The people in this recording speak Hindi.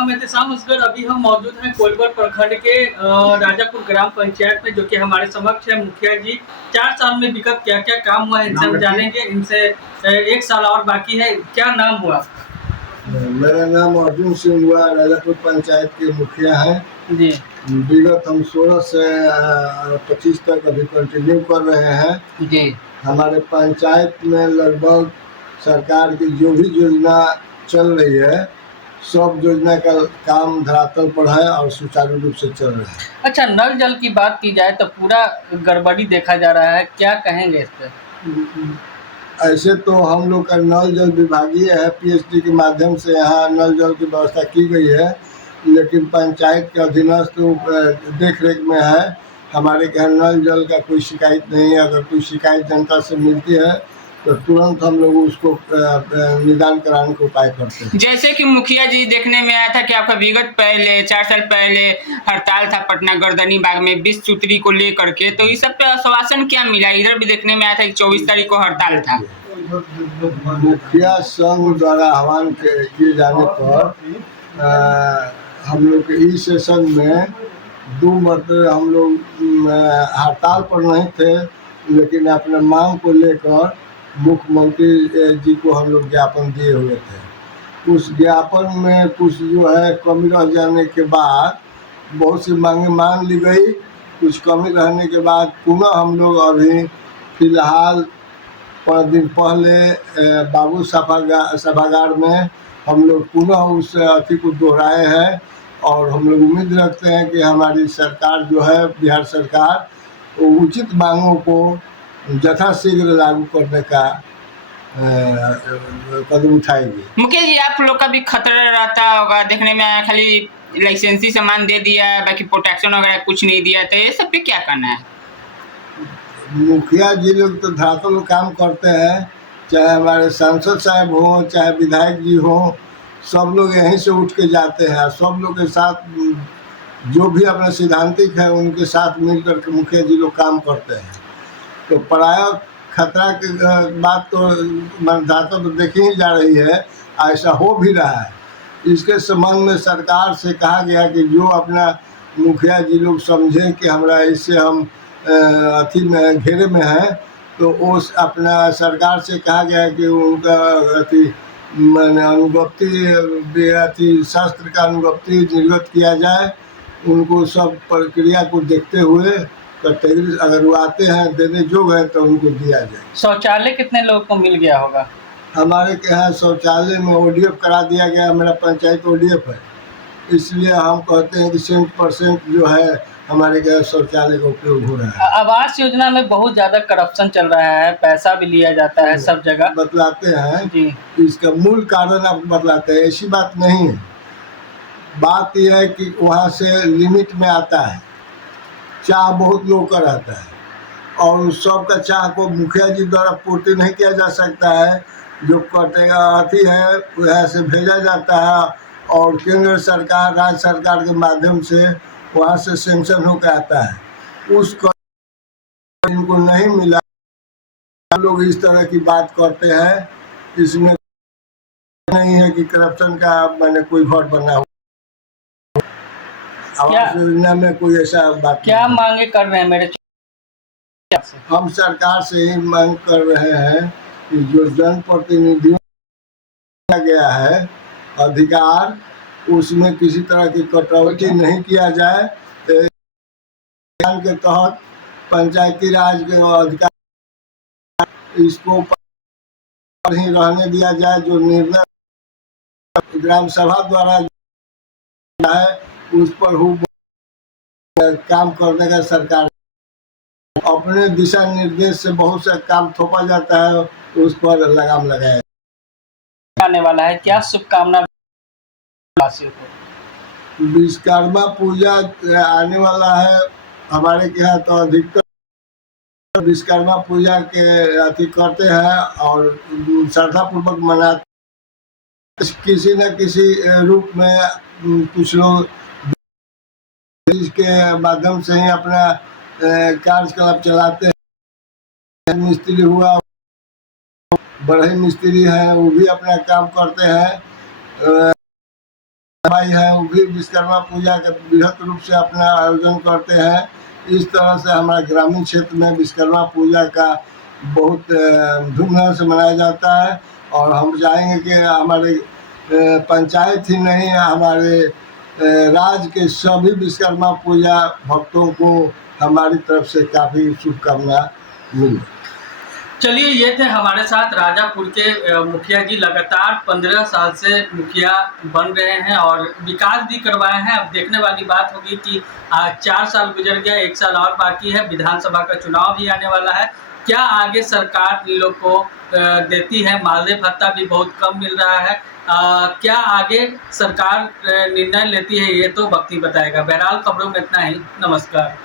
नाम है एहतेशाम असगर। अभी हम मौजूद हैं कोइलवर प्रखंड के राजापुर ग्राम पंचायत में, जो कि हमारे समक्ष है मुखिया जी। 4 साल में विगत क्या क्या काम हुआ है इनसे हम जानेंगे। इनसे 1 साल और बाकी है। क्या नाम हुआ? मेरा नाम अर्जुन सिंह हुआ, राजापुर पंचायत के मुखिया हैं जी। विगत हम 16 से 25 तक अभी कंटिन्यू कर रहे हैं जी। हमारे पंचायत में लगभग सरकार की जो भी योजना चल रही है, सब योजना का काम धरातल पर है और सुचारू रूप से चल रहा है। अच्छा, नल जल की बात की जाए तो पूरा गड़बड़ी देखा जा रहा है, क्या कहेंगे इस पे? ऐसे तो हम लोग का नल जल विभागीय है, पीएचडी के माध्यम से यहाँ नल जल की व्यवस्था की गई है, लेकिन पंचायत के अधीनस्थ देख रेख में है। हमारे यहाँ नल जल का कोई शिकायत नहीं है। अगर कोई शिकायत जनता से मिलती है तो तुरंत हम लोग उसको निदान कराने का उपाय करते हैं। जैसे कि मुखिया जी, देखने में आया था कि आपका विगत पहले 4 साल पहले हड़ताल था पटना गर्दनी बाग में 20 सूत्री को लेकर के, तो इस सब पे आश्वासन क्या मिला? इधर भी देखने में आया था कि 24 तारीख को हड़ताल था। मुखिया संघ द्वारा आह्वान किए जाने पर हम लोग के ई सेशन में 2 मरतबे हम लोग हड़ताल पर नहीं थे, लेकिन अपने मांग को लेकर मुख्यमंत्री जी को हम लोग ज्ञापन दिए हुए थे। उस ज्ञापन में कुछ जो है कमी रह जाने के बाद बहुत सी मांगें मान ली गई। कुछ कमी रहने के बाद पुनः हम लोग अभी फिलहाल 5 दिन पहले बाबू सभागार में हम लोग पुनः उस अति को दोहराए हैं और हम लोग उम्मीद रखते हैं कि हमारी सरकार जो है, बिहार सरकार, वो उचित मांगों को यथाशीघ्र लागू करने का कदम उठाएगी। मुखिया जी, आप लोग का भी खतरा रहता होगा, देखने में आया खाली लाइसेंसी सामान दे दिया, बाकी प्रोटेक्शन वगैरह कुछ नहीं दिया, तो ये सब पे क्या करना है? मुखिया जी लोग तो धरातल काम करते हैं, चाहे हमारे सांसद साहब हों, चाहे विधायक जी हों, सब लोग यहीं से उठ के जाते हैं। सब लोग के साथ जो भी अपना सिद्धांतिक है उनके साथ मिलकर के मुखिया जी लोग काम करते हैं। तो पराया खतरा की बात तो धरातल तो देखी ही जा रही है, ऐसा हो भी रहा है। इसके संबंध में सरकार से कहा गया कि जो अपना मुखिया जी लोग समझें कि हमारा इससे हम अथी में घेरे में है, तो उस अपना सरकार से कहा गया कि उनका अथी मैंने अनुज्ञप्ति शास्त्र का अनुज्ञप्ति निर्गत किया जाए। उनको सब प्रक्रिया को देखते हुए कैटेगरी अगर वो आते हैं देने जोग है तो उनको दिया जाए। शौचालय कितने लोगों को मिल गया होगा? हमारे के यहाँ शौचालय में ODF करा दिया गया। मेरा पंचायत ODF है, इसलिए हम कहते हैं कि 100% जो है हमारे यहाँ शौचालय का उपयोग हो रहा है। आवास योजना में बहुत ज्यादा करप्शन चल रहा है, पैसा भी लिया जाता है सब जगह। बतलाते हैं जी। इसका मूल कारण आप बतलाते हैं, ऐसी बात नहीं है। बात यह है कि वहाँ से लिमिट में आता है, चाह बहुत लोग का रहता है और उस सब का चाह को मुखिया जी द्वारा पूर्ति नहीं किया जा सकता है। जो कटेगा अथी है वहाँ से भेजा जाता है और केंद्र सरकार, राज्य सरकार के माध्यम से वहाँ से सेंक्शन होकर आता है। उस इनको नहीं मिला, लोग इस तरह की बात करते हैं। इसमें नहीं है कि करप्शन का मैंने कोई घोट बना हो। आवास योजना में कोई ऐसा बात क्या मांगे कर रहे हैं मेरे? हम सरकार से ही मांग कर रहे हैं कि जो जनप्रतिनिधियों दिया गया है अधिकार, उसमें किसी तरह की कटौती नहीं किया जाए। के तहत पंचायती राज के अधिकार इसको पर ही रहने दिया जाए। जो निर्णय ग्राम सभा द्वारा है उस पर काम करने का सरकार अपने दिशा निर्देश से बहुत सा काम थोपा जाता है, उस पर लगाम लगाया आने वाला है। क्या शुभकामना विश्वकर्मा पूजा आने वाला है। हमारे के यहाँ तो अधिकतर विश्वकर्मा पूजा के अति करते हैं और श्रद्धापूर्वक मनाते। किसी न किसी रूप में कुछ लोग के माध्यम से ही अपना कार्यकलाप चलाते हैं। मिस्त्री हुआ, बढ़ई मिस्त्री है, वो भी अपना काम करते हैं। भाई हैं वो भी विश्वकर्मा पूजा का बृहद रूप से अपना आयोजन करते हैं। इस तरह से हमारे ग्रामीण क्षेत्र में विश्वकर्मा पूजा का बहुत धूमधाम से मनाया जाता है। और हम चाहेंगे कि हमारे पंचायत ही नहीं, हमारे राज्य के सभी विश्वकर्मा पूजा भक्तों को हमारी तरफ से काफ़ी शुभकामना मिली। चलिए, ये थे हमारे साथ राजापुर के मुखिया जी। लगातार 15 साल से मुखिया बन रहे हैं और विकास भी करवाए हैं। अब देखने वाली बात होगी कि 4 साल गुजर गया, 1 साल और बाकी है, विधानसभा का चुनाव भी आने वाला है। क्या आगे सरकार इन लोग को देती है? मानदेय भत्ता भी बहुत कम मिल रहा है। क्या आगे सरकार निर्णय लेती है, ये तो वक्त ही बताएगा। बहरहाल खबरों में इतना ही। नमस्कार।